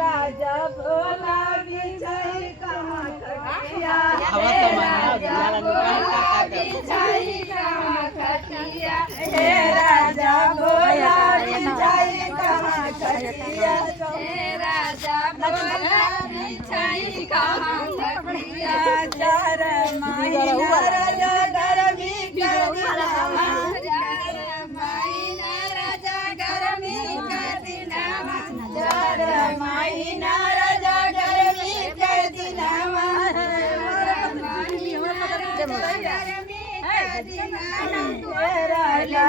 राजा बोला बिछाई कहाँ खटिया हे राजा बोला बिछाई कहाँ खटिया चार महीना राजा गर्मी कर दिनावा चार महीना राजा गर्मी कर दिनावा राजा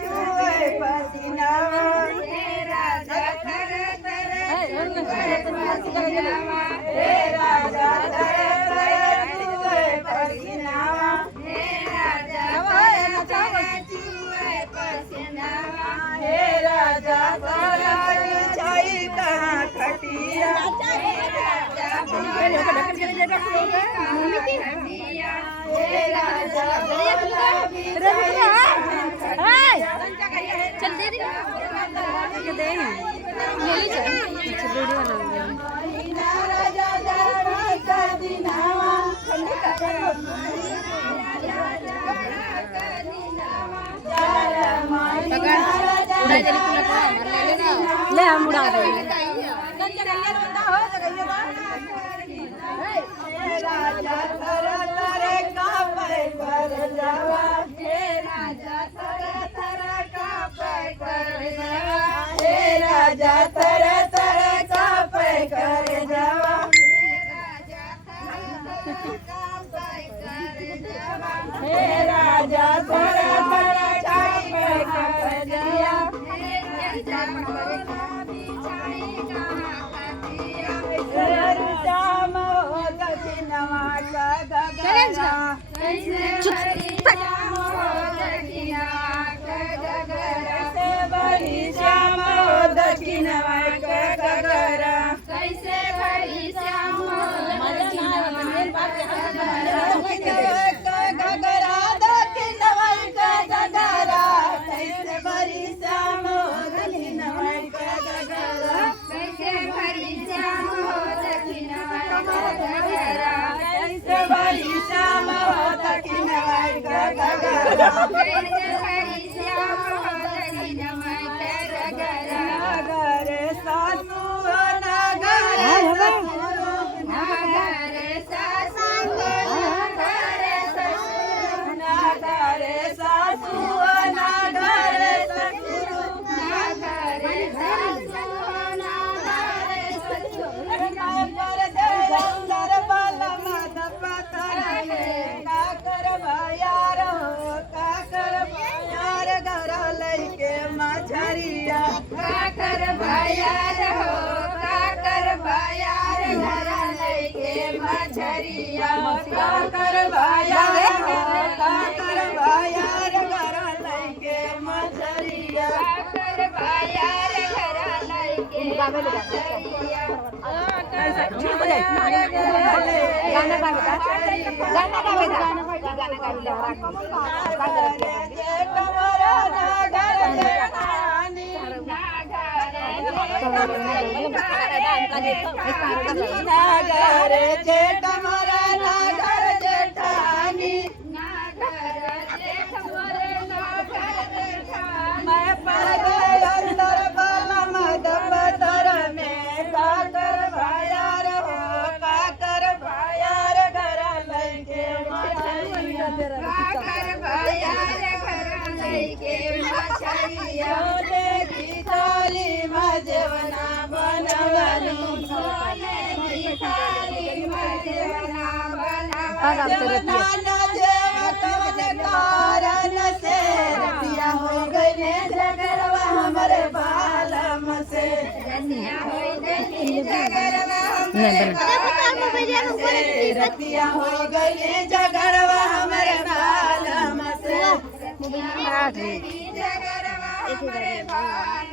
चुए पसीनावा राजा कहाँ खटिया ले हम उड़ा देंगे राजा तरह तरह का पर जावा हे राजा तरह तरह का पर जावा हे राजा तरह तरह का कर जावा हे राजा तरह तरह का कर जावा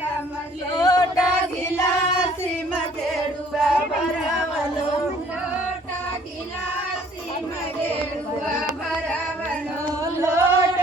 लोटा गिलासी मगेड़ुआ भरावलो लोटा गिलासी मगेड़ुआ भरावलो लोटा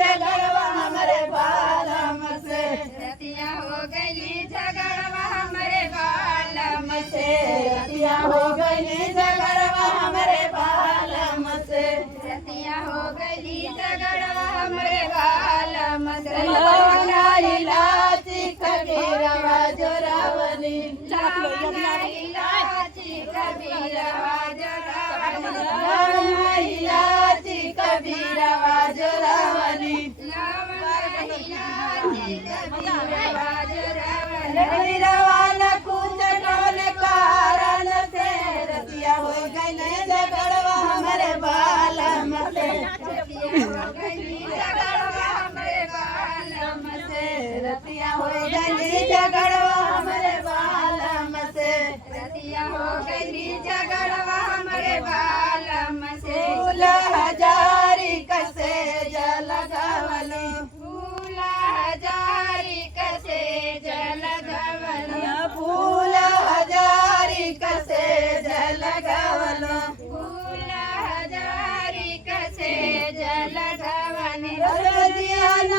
झगड़वा हमरे बालम से रतिया हो गई झगड़वा हमरे बालम से रतिया हो गई झगड़वा हमरे बालम से रतिया हो गई झगड़वा हमरे बालम से लवंगा इलायची कबीरवा जोरावली लवंगा इलायची कबीरवा जोरावली लवंगा इलायची कबीरवा जोरावली लवंगा इलायची कबीरवा जोरावली कबीरवा न कुछ कौन कारण से रतिया हो गई झगड़वा हमरे बालम से रतिया हो गई झगड़वा हमरे बालम से रतिया हो गई झगड़वा हमरे बालम से रतिया हो गई झगड़वा हमरे बालम से फूल हजारी कसे जलगवली फूल हजारी कसे जल गवल फूल हजारी कसे जलगवल फूल हजारी कसे जल गवन रतिया न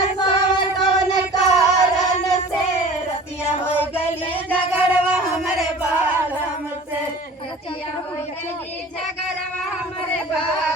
कौन कारण से रतिया हो गई झगड़वा हमरे बालम से रतिया हो गई झगड़वा हमरे बालम